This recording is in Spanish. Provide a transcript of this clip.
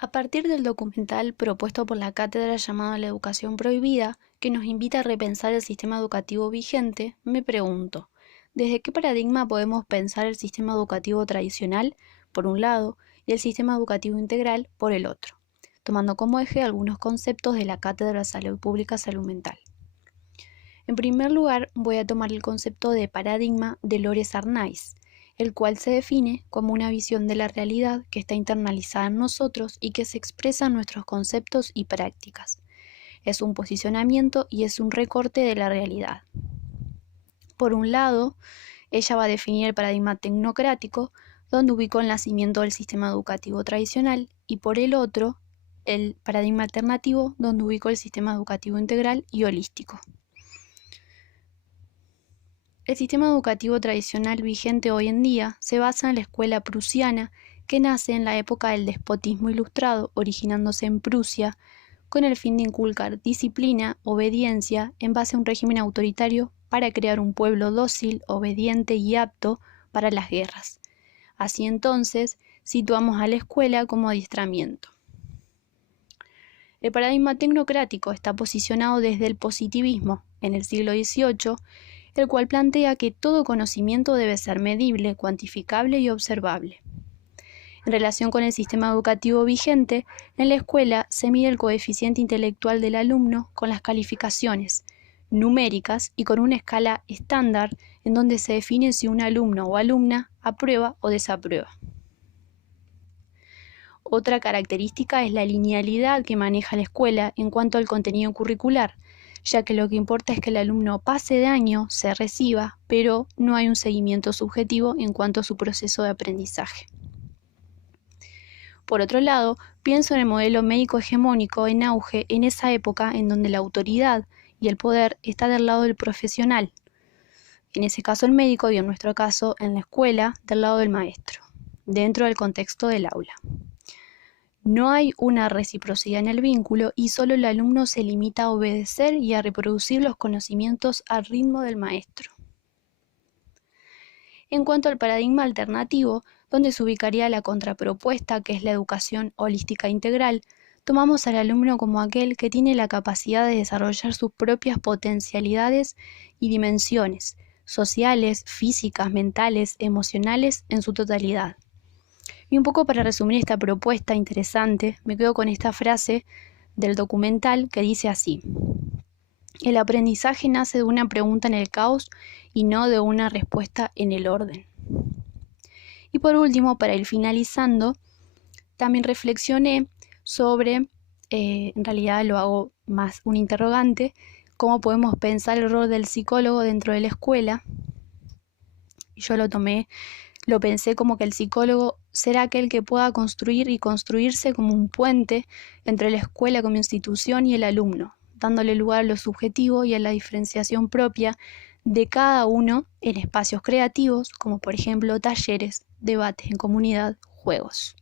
A partir del documental propuesto por la cátedra llamado La Educación Prohibida, que nos invita a repensar el sistema educativo vigente, me pregunto, ¿desde qué paradigma podemos pensar el sistema educativo tradicional, por un lado, y el sistema educativo integral, por el otro? Tomando como eje algunos conceptos de la cátedra de Salud Pública y Salud Mental. En primer lugar, voy a tomar el concepto de paradigma de Lores Arnaiz, el cual se define como una visión de la realidad que está internalizada en nosotros y que se expresa en nuestros conceptos y prácticas. Es un posicionamiento y es un recorte de la realidad. Por un lado, ella va a definir el paradigma tecnocrático, donde ubicó el nacimiento del sistema educativo tradicional, y por el otro, el paradigma alternativo, donde ubicó el sistema educativo integral y holístico. El sistema educativo tradicional vigente hoy en día se basa en la escuela prusiana, que nace en la época del despotismo ilustrado, originándose en Prusia, con el fin de inculcar disciplina, obediencia, en base a un régimen autoritario para crear un pueblo dócil, obediente y apto para las guerras. Así entonces, situamos a la escuela como adiestramiento. El paradigma tecnocrático está posicionado desde el positivismo, en el siglo XVIII, el cual plantea que todo conocimiento debe ser medible, cuantificable y observable. En relación con el sistema educativo vigente, en la escuela se mide el coeficiente intelectual del alumno con las calificaciones numéricas y con una escala estándar en donde se define si un alumno o alumna aprueba o desaprueba. Otra característica es la linealidad que maneja la escuela en cuanto al contenido curricular, ya que lo que importa es que el alumno pase de año, se reciba, pero no hay un seguimiento subjetivo en cuanto a su proceso de aprendizaje. Por otro lado, pienso en el modelo médico hegemónico en auge en esa época en donde la autoridad y el poder está del lado del profesional, en ese caso el médico y en nuestro caso en la escuela del lado del maestro, dentro del contexto del aula. No hay una reciprocidad en el vínculo y solo el alumno se limita a obedecer y a reproducir los conocimientos al ritmo del maestro. En cuanto al paradigma alternativo, donde se ubicaría la contrapropuesta, que es la educación holística integral, tomamos al alumno como aquel que tiene la capacidad de desarrollar sus propias potencialidades y dimensiones, sociales, físicas, mentales, emocionales, en su totalidad. Y un poco para resumir esta propuesta interesante, me quedo con esta frase del documental que dice así: el aprendizaje nace de una pregunta en el caos y no de una respuesta en el orden. Y por último, para ir finalizando, también reflexioné sobre, en realidad lo hago más un interrogante, cómo podemos pensar el rol del psicólogo dentro de la escuela. Y yo lo pensé como que el psicólogo será aquel que pueda construir y construirse como un puente entre la escuela como institución y el alumno, dándole lugar a lo subjetivo y a la diferenciación propia de cada uno en espacios creativos, como por ejemplo talleres, debates en comunidad, juegos.